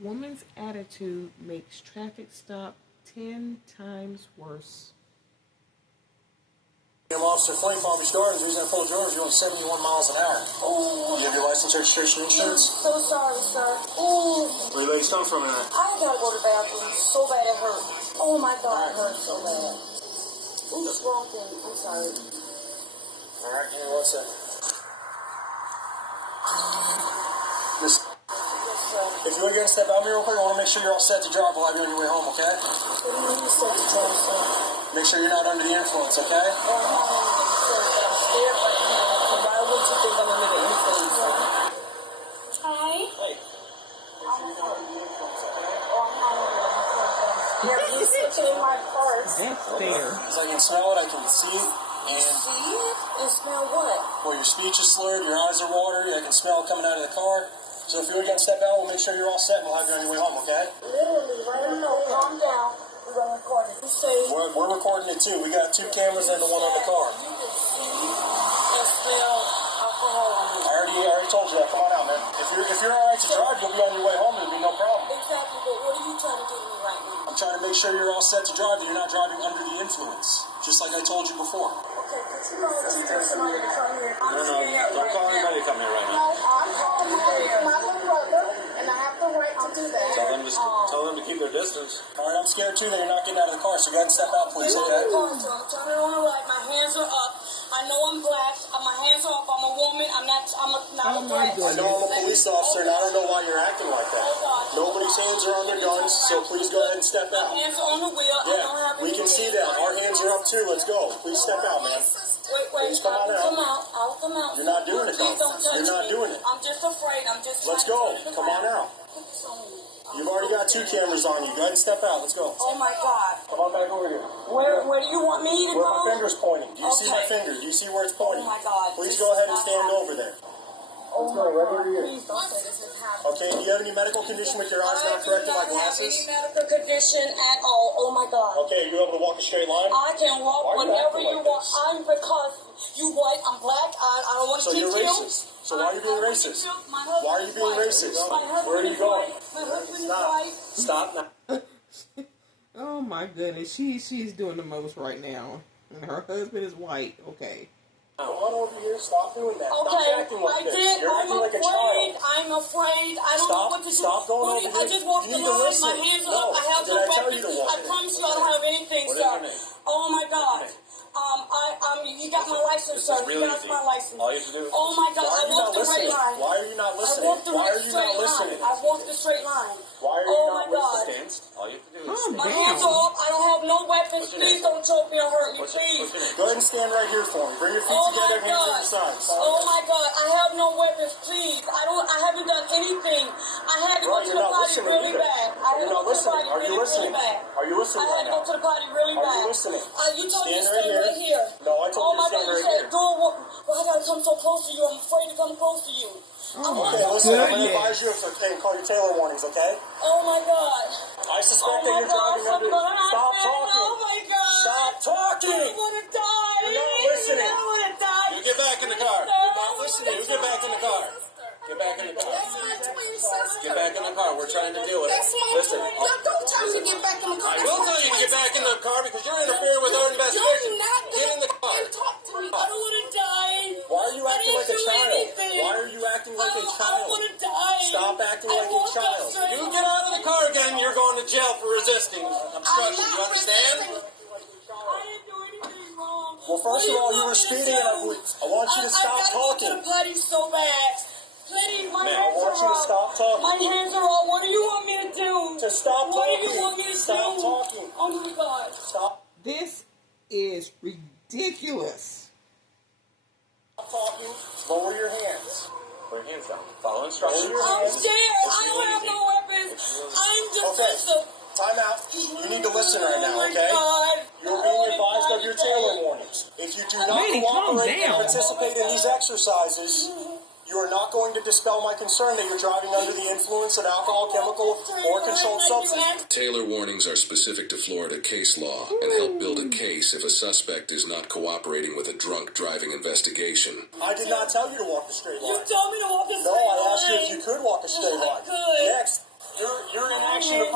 Woman's attitude makes traffic stop 10 times worse. I'm Officer Flynn, Palm Beach Gardens. The reason I pulled you over is you're doing 71 miles an hour. Oh. You have your license, registration, insurance? I'm so sorry, sir. Oh. Where your legs come from in there? I gotta go to the bathroom so bad it hurt. Oh my God, it hurts so bad. Oops, wrong thing. I'm sorry. All right, give me 1 second. Listen, Yes, sir. if you want to get a step out of me real quick, I want to make sure you're all set to drive while I'm on your way home, okay? What do you mean you said to drive, sir? Make sure you're not under the influence, okay? I'm scared right now. Why would you think I'm under the influence? Hi. Hey. Make sure you're not under the influence, okay? Oh, I'm not under the influence. Yeah, you switch it in my purse. That's fair. Because I can smell it, I can see it, and... See it? And smell what? Well, your speech is slurred, your eyes are watery, I can smell it coming out of the car. So if you're going to step out, we'll make sure you're all set and we'll have you on your way home, okay? Literally, right now, calm down. We're going to record it. You say... We're recording it too. We got 2 cameras and the one on the car. You can see and smell alcohol on me. I already told you that. Come on out, man. If you're all right to drive, you'll be on your way home. It'll be no problem. Exactly, but what are you trying to do to me right now? I'm trying to make sure you're all set to drive, that you're not driving under the influence. Just like I told you before. Okay, but you know what you tell somebody to come here. I'm No, don't call anybody to come here right No, now. I'm calling my little brother, and I have the right to do that. Tell them to keep their distance. All right, I'm scared too that you're not getting out of the car, so go ahead and step out, please, Get okay? out of the car, so I'm turning on the light. My hands are up. I know I'm black. My hands are up. I'm a woman. I'm not a black. I know I'm a police officer, and I don't know why you're acting like that. Oh, God. Nobody's hands are on their guns, so please go ahead and step out. My hands are on the wheel. I don't have Yeah, we any can see hands. that. Our hands are up too. Let's go. Please step out, man. Wait. Please come on out. I'll come out. You're not doing it, Please though. don't touch You're not me. doing it. I'm just afraid. I'm just Let's trying go. to Come on out. Focus on me. You've already got 2 cameras on you. Go ahead and step out. Let's go. Oh my God. Come on back over here. Where do you want me to Where go? my finger's pointing. Do you see my Okay. finger? Do you see where it's pointing? Oh my God. Please This go is ahead and not stand happening. over there. Oh Let's my go, right God. over here. Please don't say this is happening. Okay, do you have any medical condition with your eyes I not do corrected, not like have glasses? any medical condition at all. Oh my God. Okay, are you able to walk a straight line? I can walk Why are you whenever acting you like want. this? I'm because you white, I'm black. I don't want So to you're kick you. racist. So why are you being racist? My husband Why are you is being white. racist? My husband Where are you is going? white. My husband is Stop. white. Stop now. Oh my goodness, she's doing the most right now. And her husband is white. Okay. Come on over here. Stop doing that. Okay, Stop acting like I this. did. You're I'm acting like a afraid. child. I'm afraid. I don't know what to do. Stop going What over do you- here. I just walked You the need to line. listen. My hands are No. up. I have Did no I tell weapons. you to walk I it? promise you I don't have anything, What is sir. your name? Oh my God. You got my license, sir. Really You got easy. my license. All you have to do is... Oh my God. Why I are you walked not the straight listening? line. Why are you not I listening? walked the Why are you straight not line. listening? I walked the straight line. Why are you Oh not my listening? God. Stand. All you have to do is... Calm My down. hands are up. I don't have no weapons. What's your Please name? don't choke me or hurt me, What's please. your name? Go ahead and stand right here for me. Bring your feet Oh together, my hands on God. your sides. Oh my God. I have no weapons, please. I haven't done anything. I had to go Right, to you're the not potty listening really either. bad. I had You're to go not to the listening. potty Are you really, listening? really bad. Are you listening I had right to go now? to the potty really Are bad. you listening? You told me to Stand stay right right here. No, I told Oh you my to God, stand you right said, here. why did I come so close to you? I'm afraid to come close to you. Okay, listen, I'm going to Goodness. advise you if okay, call your Taylor warnings, okay? Oh my God. I suspect Oh that my you're God, driving something's under... gonna Stop happen. talking. Oh my God. Stop I talking. want to die. You're not listening. I want to die. You get back in the car. You're not listening. You get back in the car. Get back in the car. That's my twin sister. Get back in the car. We're trying to deal with it. That's my Listen. twin. No, don't tell me to get back in the car. I That's will my tell you to twin get back in sister. the car because you're interfering with our investigation. You're not Get in the car. and talk to me. I don't want to die. Why are you acting like a didn't do child? anything. Why are you acting like a I don't child? want to die. Stop acting I like a walked up child. straight. You get out of the car again, you're going to jail for resisting obstruction. You understand? I didn't do anything wrong. Well, first of all, you were speeding, and I want you to stop I gotta talking. go to the potty so bad. Please, my Ma'am, hands I want are you to up. stop talking. My hands are up. What do you want me to do? To stop What talking. do you want me to Stop do? talking. Oh my God. Stop This is ridiculous. talking. Lower your hands. Put your hands down. Follow Lower instructions. your I'm hands. scared. I don't have no weapons. I'm defensive. Time out. You need to listen right now, Oh my okay? God. You're being advised of your Taylor warnings. If you do not Lady, calm cooperate and down. participate in these exercises, you are not going to dispel my concern that you're driving under the influence of alcohol, chemical, or controlled substance. Taylor warnings are specific to Florida case law and help build a case if a suspect is not cooperating with a drunk driving investigation. I did not tell you to walk the straight You line. told me to walk a straight No, I asked you line. if you could walk a straight I line. could. Next, you're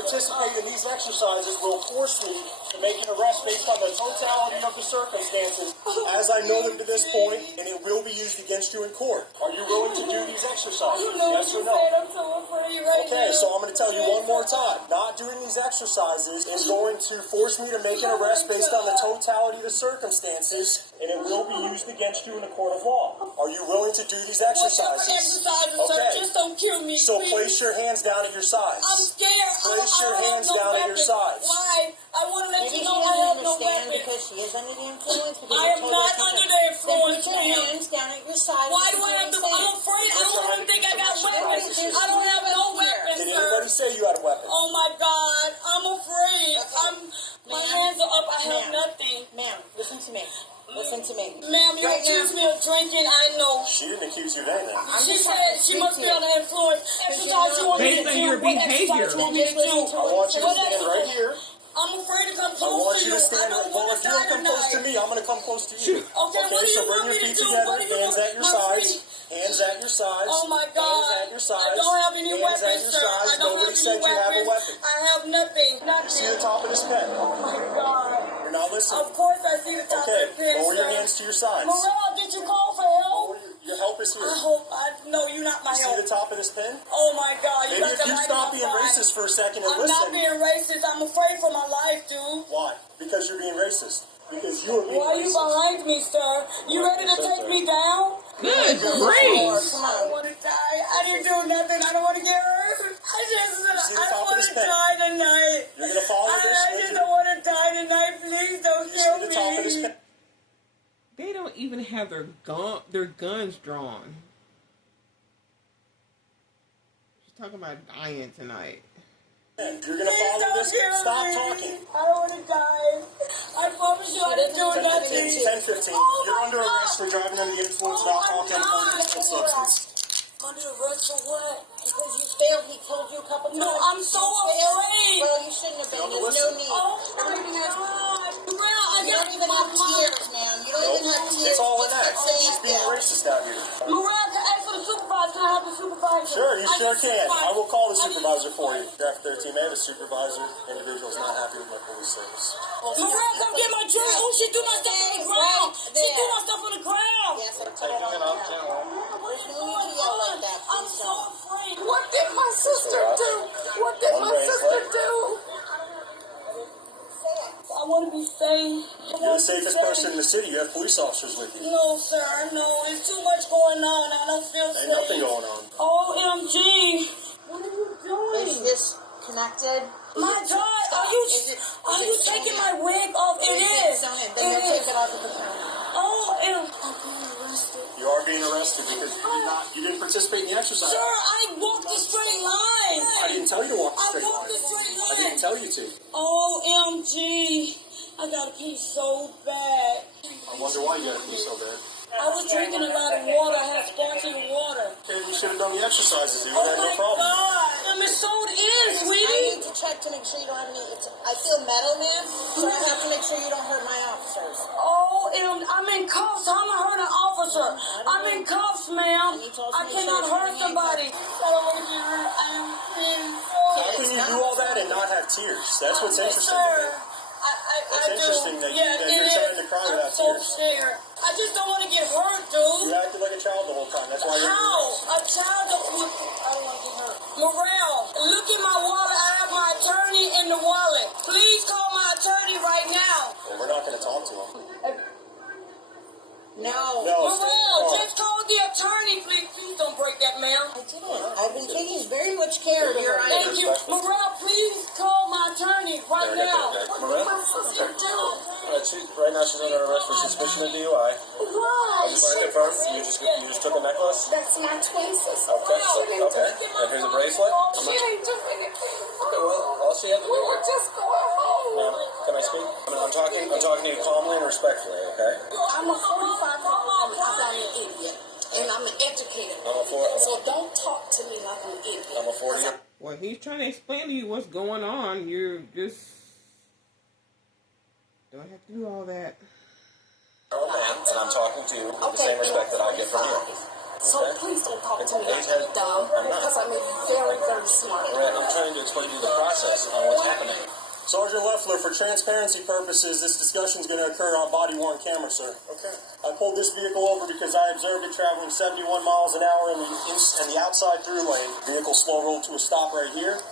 participate in these exercises will force me to make an arrest based on the totality of the circumstances as I know them to this point, and it will be used against you in court. Are you willing to do these exercises? You know Yes what or you no? said. I'm so afraid right Okay, now. so I'm going to tell you one more time. Not doing these exercises is going to force me to make an arrest based on the totality of the circumstances, and it will be used against you in a court of law. Are you willing to do these Whatever exercises? exercises, sir, Okay. just don't kill me, So please. place your hands down at your sides. I'm scared. Place your I don't hands have no down at your weapon. sides. Why? I want to let Maybe you she know I doesn't have no understand weapon. because she is under the influence. Because I you am told her not to under take- the influence, Then put your ma'am. hands down at your side. Why and do I have to? say I'm it. afraid. I don't even think I got weapons. I don't have no weapons, Did sir. anybody say you had a weapon? Oh my God, I'm afraid. My Ma'am. hands are up. I have Ma'am. nothing. Ma'am, listen to me. Listen to me. Ma'am, you Right accuse now- me of drinking. I know. She didn't accuse you of anything. I'm She just trying said to she speak must to be you. under influence. Exercise you want me Based to on do. your What behavior. exercise you want me to Just listen do? to I want you to What stand right exercise? here. I'm afraid to come I close want to you you. to stand I right. don't Well, want if to you don't die come close to tonight. me, I'm going to come close to you. Okay, what do so you bring want your me to feet do? together, What do you hands want? at your I'm sides. free. Hands at your sides. Oh my God. Hands at your sides. I don't have any Hands weapons, at your sir. sides. I don't Nobody have said any you have a weapons. weapon. I have nothing. See the Nothing. top of this pen. Oh my God. You're not listening. Of course I see the top Okay, of the pen, lower your sir. hands to your sides. Morel, did you call for help? Lower your help is here. I hope no, you're not my See help. the top of this pen? Oh my God, you Maybe got if the you light stop on being fire. racist for a second and I'm not listen. being racist. I'm afraid for my life, dude. Why? Because you're being racist. Because you are being Why are you racist. behind me, sir? You ready to take me down? Good Lord, grief. come I don't on. want to die. I didn't do nothing. I don't want to get hurt. See the I top don't of want this to pen? die tonight. You're going to follow this I with just your... don't want to die tonight. Please don't You kill see the top of this me. pen? They don't even have their guns drawn. She's talking about dying tonight. You're going to Please follow don't this. kill Stop me. talking. I don't want to die. I promise you I didn't do doesn't have to nothing. be 10:15. Oh You're my under God. arrest for driving under the influence of Oh alcohol, my chemical, or God. controlled substance. Under arrest for what? Because you failed. He told you a couple times. No, I'm so You failed. afraid. Well, you shouldn't have been. No, There's listen. no need. Oh my God. Well, I You got don't even have tears, ma'am. You don't even have tears. It's all in just that. to say She's you being failed. racist out here. Morale, can I ask for the supervisor? Can I have the supervisor? Sure, you I sure need can. supervisor. I will call the I need supervisor for you. supervisor. Draft 13. I have a supervisor. Individual's not happy with my police service. Morale, come get my drink. Oh, she threw my stuff on the ground. She threw my stuff on the ground. Yes, I'm Taking it off channel. What is There's no going need to yell on? like that, I'm please so don't. afraid. What did my sister do? What did my sister do? I want to be safe. You're the safest person in the city. You have police officers with you. No, sir. No, there's too much going on. I don't feel Ain't safe. nothing going on. OMG. What are you doing? Is this connected? My God, are you taking my wig off? It is. Then you take it off of the counter. Oh, I'm being arrested. You are being arrested because you didn't participate in the exercise. Sir, I walked a straight line. I didn't tell you to walk the I straight walked a line. straight I line. didn't tell you to. OMG. I gotta pee so bad. I wonder why you got to be so bad. I was drinking a lot of water. I had sparkling water. Okay, you should have done the exercises. You Oh would have my no problem. God. I'm sold in, I sweetie. need to check to make sure you don't have any. I feel metal, ma'am, so I have to make sure you don't hurt my officers. I'm in cuffs. How am I hurt an officer? I'm in cuffs, ma'am. I cannot hurt somebody. I don't want to get hurt. I am in How can you do all that and not have tears? That's what's interesting to me. I do. interesting that Yeah, you're it trying is. to cry I'm without so tears. scared. I just don't want to get hurt, You dude. acted like a child the whole time. That's why you're How? A child don't want to. I don't want to get hurt. Morale, look in my wallet. I have my attorney in the wallet. Please call my attorney right now. Well, we're not going to talk to him. No. No, Morale, stay just call the attorney, please. Please don't break that, ma'am. I didn't. I've been taking very much care of your Thank you. Morale, please call my attorney right now. Morale? My sister do. Right now she's under arrest for suspicion of DUI. Why? I just want to confirm, you just took a necklace? That's my twin sister. Okay, okay. And here's a bracelet? She ain't doing anything. Okay, well, all she had to We do... were just going home. Ma'am, can I speak? I'm talking to you calmly and respectfully, okay? I'm a 45-year-old woman. I'm not an idiot. And I'm an educator. So don't talk to me like I'm an idiot. I'm a 40-year... Well, he's trying to explain to you what's going on. You're just don't have to do all that. man, and I'm talking to you with the same respect that I get from you. So please don't talk to me like I'm dumb, because I'm very, very smart. Right, I'm trying to explain to you the process on what's happening. Sergeant Leffler, for transparency purposes, this discussion is going to occur on body-worn camera, sir. Okay. I pulled this vehicle over because I observed it traveling 71 miles an hour in the outside through lane. Vehicle slow rolled to a stop right here.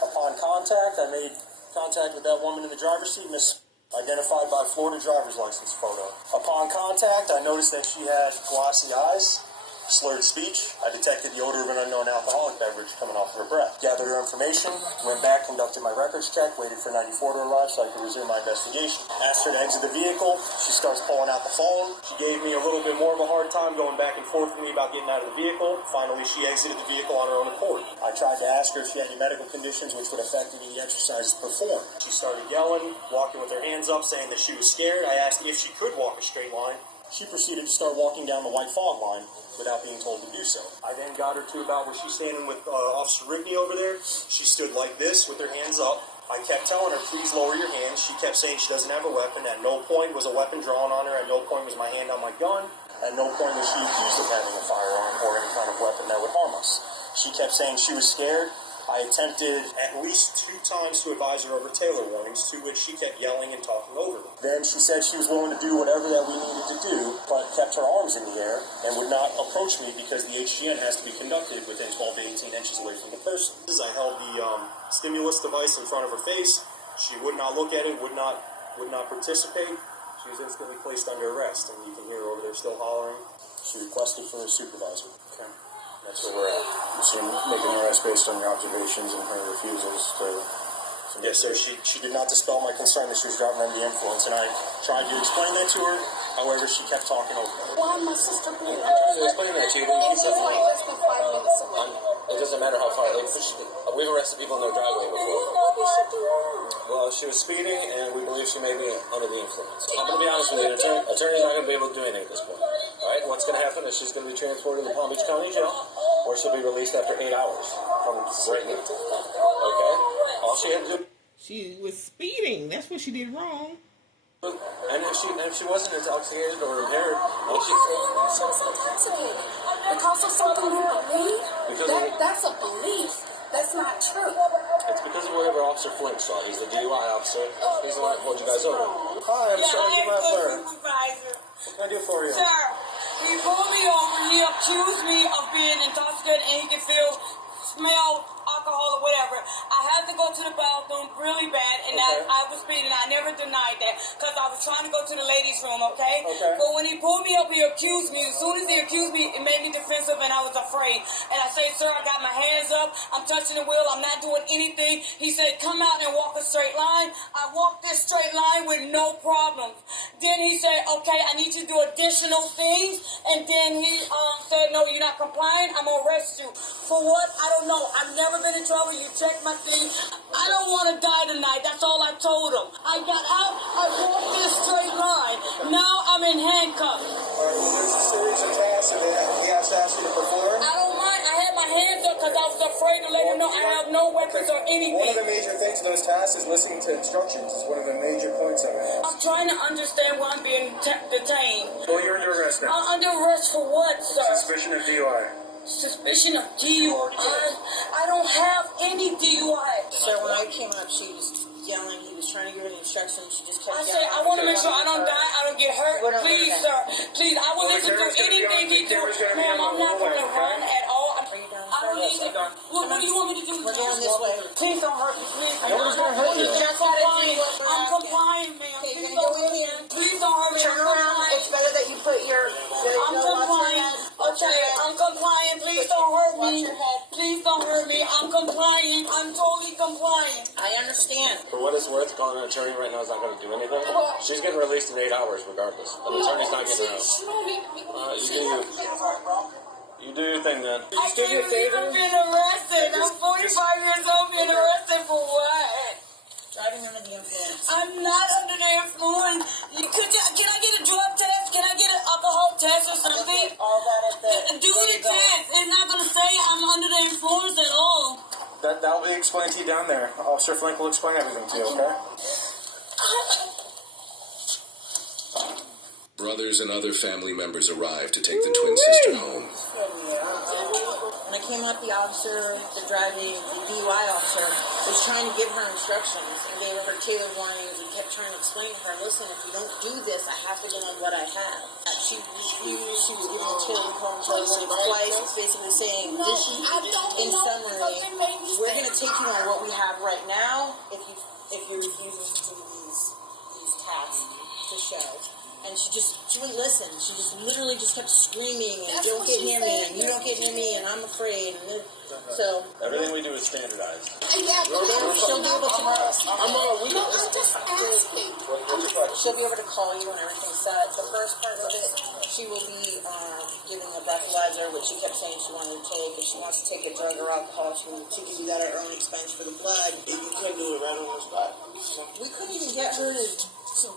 Upon contact, I made contact with that woman in the driver's seat, Miss, identified by Florida driver's license photo. Upon contact, I noticed that she had glossy eyes, slurred speech. I detected the odor of an unknown alcoholic beverage coming off her breath. Gathered her information, went back, conducted my records check, waited for 94 to arrive so I could resume my investigation. Asked her to exit the vehicle. She starts pulling out the phone. She gave me a little bit more of a hard time going back and forth with me about getting out of the vehicle. Finally, she exited the vehicle on her own accord. I tried to ask her if she had any medical conditions which would affect any exercises performed. She started yelling, walking with her hands up, saying that she was scared. I asked if she could walk a straight line. She proceeded to start walking down the white fog line without being told to do so. I then got her to about where she's standing with Officer Rigney over there. She stood like this with her hands up. I kept telling her, please lower your hands. She kept saying she doesn't have a weapon. At no point was a weapon drawn on her. At no point was my hand on my gun. At no point was she accused of having a firearm or any kind of weapon that would harm us. She kept saying she was scared. I attempted at least 2 times to advise her over Taylor warnings, to which she kept yelling and talking over them. Then she said she was willing to do whatever that we needed to do, but kept her arms in the air and would not approach me because the HGN has to be conducted within 12 to 18 inches away from the person. I held the stimulus device in front of her face. She would not look at it, would not participate. She was instantly placed under arrest, and you can hear her over there still hollering. She requested for a supervisor. Okay. That's where we're at. So you're making an arrest based on your observations and her refusals to... Yes, sir. She did not dispel my concern that she was driving under the influence, and I tried to explain that to her. However, she kept talking over me. Why my sister being I'm trying to explain that to you, but you keep It's saying like less than 5 minutes away. it doesn't matter how far. Like, we've arrested people in their driveway before. Well, she was speeding, and we believe she may be under the influence. I'm going to be honest with you. Attorney's not going to be able to do anything at this point. All right? What's going to happen is she's going to be transported to the Palm Beach County Jail, or she'll be released after 8 hours from right now. Okay? All she had to do... She was speeding. That's what she did wrong. And if she wasn't intoxicated or impaired, She was intoxicated. Because of something you believe? That's a belief. That's not true. it's because of whatever Officer Flint saw. He's the DUI officer. He's the one that pulled you guys over. Hi, I'm Sergeant Leffler. Supervisor. What can I do for you? Sir, he pulled me over. He accused me of being intoxicated, and he could smell alcohol or whatever. I had to go to the bathroom really bad, and I was speeding. I never denied that because I was trying to go to the ladies' room, okay? But when he pulled me up, he accused me. As soon as he accused me, it made me defensive, and I was afraid. And I said, sir, I got my hands up. I'm touching the wheel. I'm not doing anything. He said, come out and walk a straight line. I walked this straight line with no problems. Then he said, okay, I need you to do additional things. And then he said, no, you're not complying. I'm going to arrest you. For what? I don't know. I've never been in trouble. You check my thing. I don't want to die tonight. That's all I told him. I got out. I walked this straight line. Now I'm in handcuffs. All right, well, there's a series of tasks that he has to ask you to perform. I don't mind. I had my hands up because I was afraid to let him know I have no weapons or anything. One of the major things in those tasks is listening to instructions. Is one of the major points of it. I'm trying to understand why I'm being detained. Well, you're under arrest now. I'm under arrest for what, sir? Suspicion of DUI. Suspicion of DUI? I don't have any DUI. So when I came up, she was yelling. He was trying to give her the instructions. She just kept I yelling. said, I want to make sure I don't die, I don't get hurt. Whatever. Please, sir. Please, I will listen to anything he do. Ma'am, I'm not going to run at all. Are you done? I don't need to. What do you want me to do? We're going this way. Please don't hurt me, please. Nobody's gonna hurt you. Just gotta do what we're I'm asking. complying, ma'am. Okay, Please you're gonna don't go in hurt me. here. Please don't hurt me. Turn I'm around. complying. It's better that you put your... I'm complying. Okay, I'm complying. Please don't hurt me. Watch your head. Please don't hurt me. I'm complying. I'm totally complying. I understand. For what it's worth, calling an attorney right now is not going to do anything. She's getting released in 8 hours regardless. An attorney's not getting out. You do your thing then. I can't believe I'm being arrested. I'm 45 years old being arrested for what? Driving under the influence. I'm not under the influence. Can I get a drug test? Can I get an alcohol test or something? All that at the... Do the test. It's not going to say I'm under the influence at all. That'll be explained to you down there. Officer Flink will explain everything to you, okay? Brothers and other family members arrived to take the twin sister home. When I came up, the officer, the DUI officer, was trying to give her instructions and gave her tailored warnings and kept trying to explain to her, listen, if you don't do this, I have to go on what I have. She refused. She was giving a tailored warning twice. It's basically saying, in summary, we're going to take you on what we have right now if you refuse to do these tasks to show. And she wouldn't listen. She just literally just kept screaming and don't get near me and you don't get near me and I'm afraid. And so everything we do is standardized. she'll be able to. She'll be able to call you when everything's set. The first part of it, she will be giving a breathalyzer, which she kept saying she wanted to take. If she wants to take a drug or alcohol, she can do that at her own expense for the blood. You can't do it right on the spot. We couldn't even get her to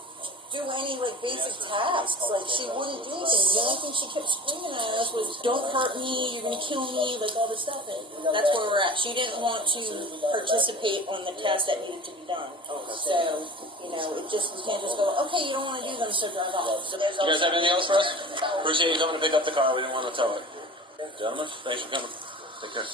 do any basic tasks. She wouldn't do anything. The only thing she kept screaming at us was, don't hurt me, you're going to kill me, all this stuff. And that's where we're at. She didn't want to participate on the tasks that needed to be done. So, we can't just go, okay, you don't want to do them, so drive off. So you guys have anything else for us? Appreciate you coming to pick up the car. We didn't want to tow it. Gentlemen, thanks for coming. Take care.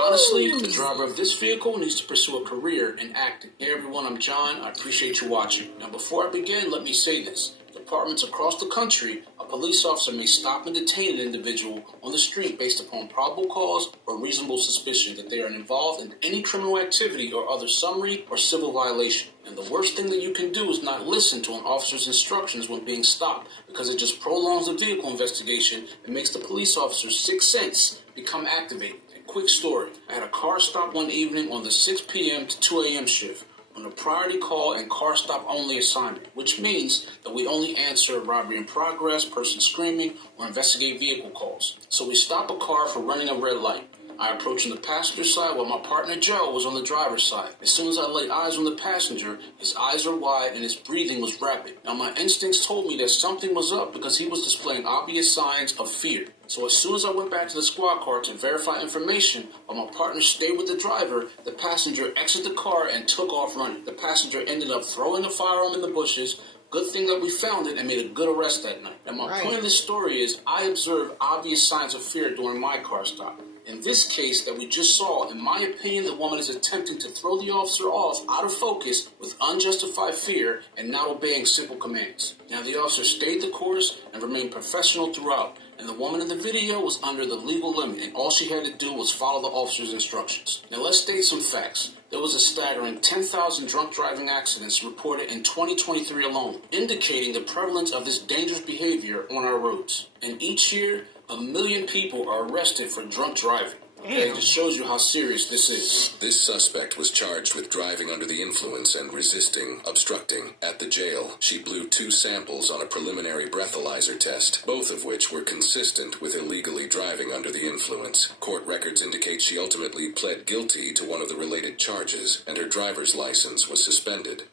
Honestly, the driver of this vehicle needs to pursue a career in acting. Hey everyone, I'm John. I appreciate you watching. Now before I begin, let me say this. Departments across the country, a police officer may stop and detain an individual on the street based upon probable cause or reasonable suspicion that they are involved in any criminal activity or other summary or civil violation. And the worst thing that you can do is not listen to an officer's instructions when being stopped, because it just prolongs the vehicle investigation and makes the police officer's sixth sense become activated. A quick story. I had a car stop one evening on the 6 p.m. to 2 a.m. shift on a priority call and car stop only assignment, which means that we only answer robbery in progress, person screaming, or investigate vehicle calls. So we stop a car for running a red light. I approach on the passenger side while my partner Joe was on the driver's side. As soon as I laid eyes on the passenger, his eyes are wide and his breathing was rapid. Now my instincts told me that something was up because he was displaying obvious signs of fear. So as soon as I went back to the squad car to verify information, while my partner stayed with the driver, the passenger exited the car and took off running. The passenger ended up throwing the firearm in the bushes. Good thing that we found it and made a good arrest that night. Now my point of this story is I observed obvious signs of fear during my car stop. In this case that we just saw, in my opinion, the woman is attempting to throw the officer off out of focus with unjustified fear and not obeying simple commands. Now the officer stayed the course and remained professional throughout, and the woman in the video was under the legal limit, and all she had to do was follow the officer's instructions. Now let's state some facts. There was a staggering 10,000 drunk driving accidents reported in 2023 alone, indicating the prevalence of this dangerous behavior on our roads. And each year, 1 million people are arrested for drunk driving. Okay, it just shows you how serious this is. This suspect was charged with driving under the influence and resisting, obstructing. At the jail, she blew 2 samples on a preliminary breathalyzer test, both of which were consistent with illegally driving under the influence. Court records indicate she ultimately pled guilty to one of the related charges, and her driver's license was suspended.